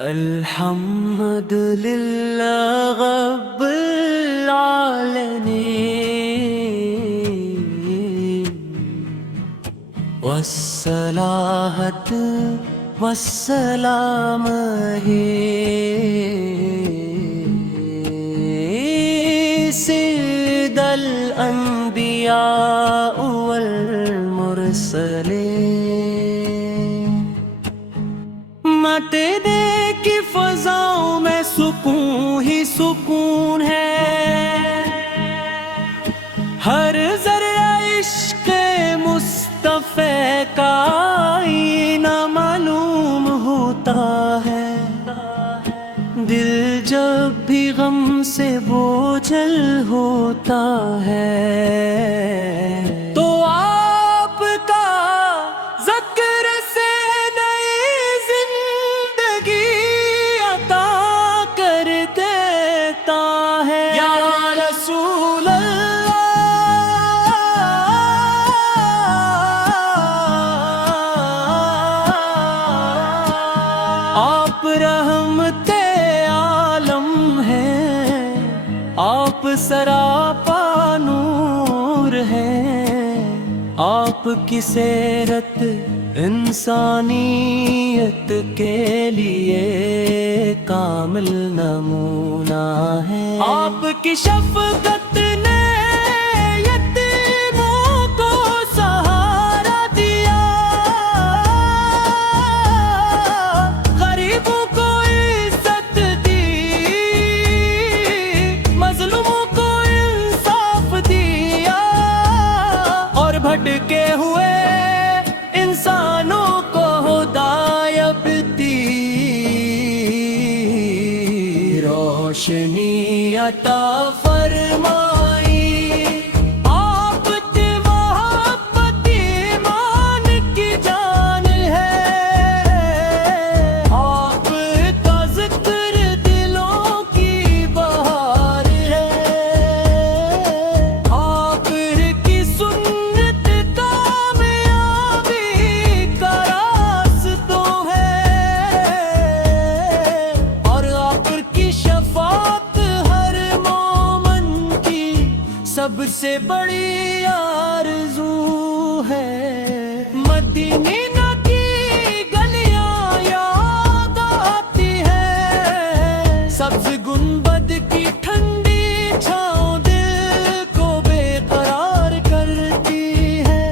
الحمد للہ رب العالمین والصلاۃ والسلام سید الانبیاء والمرسلین تیرے کی فضاؤں میں سکون ہی سکون ہے، ہر ذرہ عشق مصطفیٰ کا آئینہ معلوم ہوتا ہے۔ دل جب بھی غم سے بوجھل ہوتا ہے تو آپ کا ذکر سے آپ رحمت عالم ہیں، آپ سراپا نور ہیں، آپ کی سیرت انسانیت کے لیے کامل نمونہ ہے۔ آپ کی شفقت نے بھٹکے ہوئے انسانوں کو ہدایت دی، روشنی عطا فرمائی۔ آپ کی محبت ایمان کی جان ہے، آپ کا ذکر دلوں کی بہار ہے، آپ کی سنت سب سے بڑی آرزو ہے۔ مدینہ کی گلیاں یاد آتی ہے، سبز گنبد کی ٹھنڈی چھاؤں دل کو بے قرار کرتی ہے۔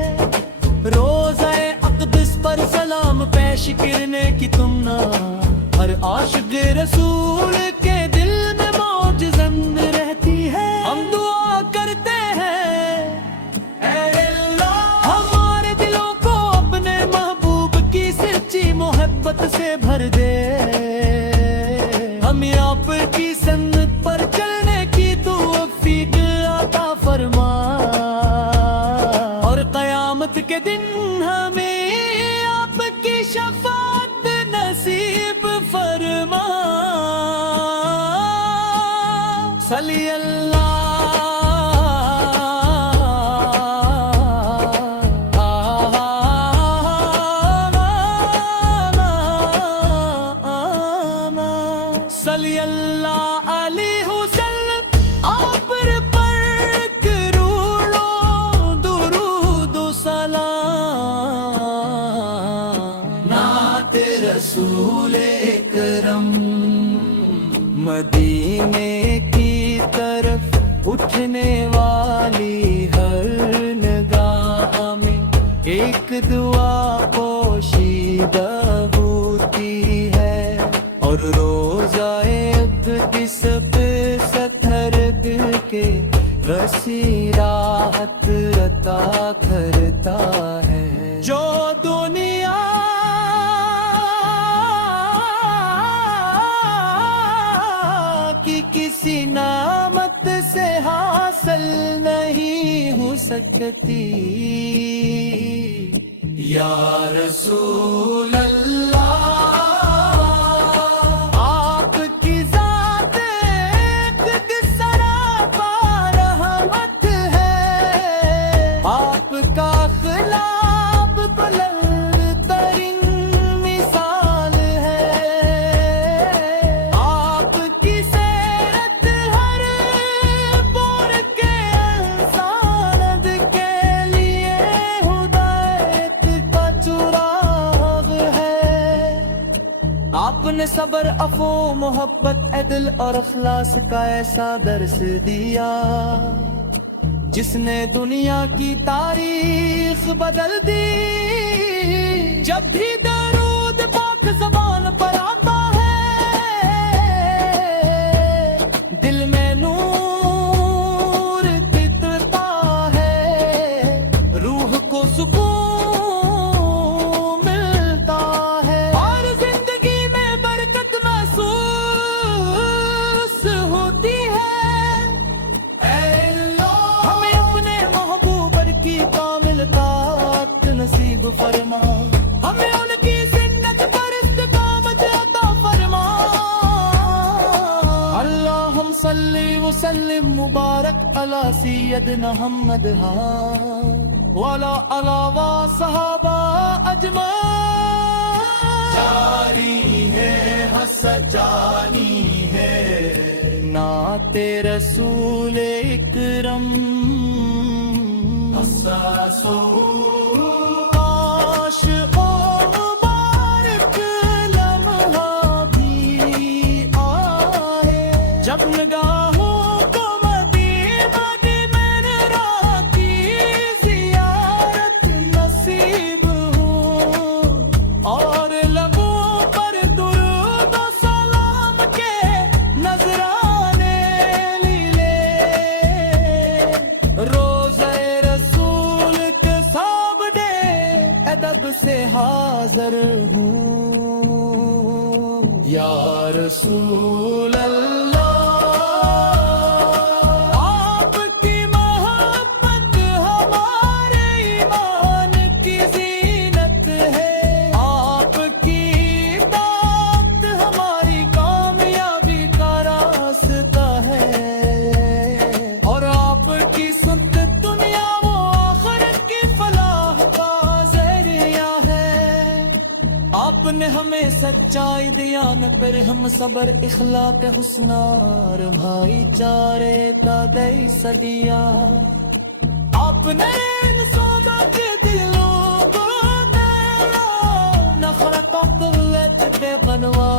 روضہ اقدس پر سلام پیش کرنے کی تمنا ہر عاشق رسول کے دل میں موج زن رہتی ہے۔ ہم دعا کرتے ہیں اے اللہ ہمارے دلوں کو اپنے محبوب کی سچی محبت سے بھر دے، ہمیں آپ کی سنت پر چلنے کی توفیق عطا فرما، اور قیامت کے دن ہمیں آپ کی شفاعت نصیب فرما۔ صلی اللہ صلی اللہ علیہ وسلم، آپ پر کروڑوں درود و سلام، نعت رسول اکرم۔ مدینے کی طرف اٹھنے والی ہر نگاہ میں ایک دعا پوشیدہ ہوتی ہے، اور روزہ اقدس پہ سترگ کے رسی راحت عطا کرتا ہے۔ جو دنیا کی کسی نعمت سے حاصل نہیں ہو سکتی، یا رسول اللہ آپ کی ذات ایک سراپا رحمت ہے، آپ کا اخلاق بلند ترین مثال ہے، آپ نے صبر عفو محبت عدل اور اخلاص کا ایسا درس دیا جس نے دنیا کی تاریخ بدل دی. جب بھی درود پاک زبان پر آتا ہے دل میں نور تترتا ہے, روح کو سکون ملتا ہے اور زندگی میں برکت محسوس ہوتی ہے. ہمیں اپنے محبوب کی کامل طاعت نصیب فرما, ہمیں ان کی سنت پر استقامت عطا فرما. اللہم صلی وسلم مبارک علی سیدنا محمد وعلی آلہ و صحابہ اجمعین. جاری ہے حسد جانی ہے نعت رسول اکرم, کاش او مبارک لمحہ بھی آئے جب نگاہوں کو مدینہ منرا کی زیارت نصیب ہو اور لبوں پر درود و سلام کے نذرانے لیلے. روزہ رسول کے سامنے ادب سے حاضر ہوں یا رسول اللہ. آپ کی محبت ہمارے ایمان کی زینت ہے, آپ کی اطاعت ہماری کامیابی کا راستہ ہے اور آپ کی سنت دنیا و آخرت کی فلاح کا ذریعہ ہے. آپ نے ہمیں سچائی دیانت پر ہم صبر اخلاق حسن اور بھائی چارے کا دیسا دیا. آپ نے ان سودا کے دلوں کو دینا نخرت و قوت دے بنوا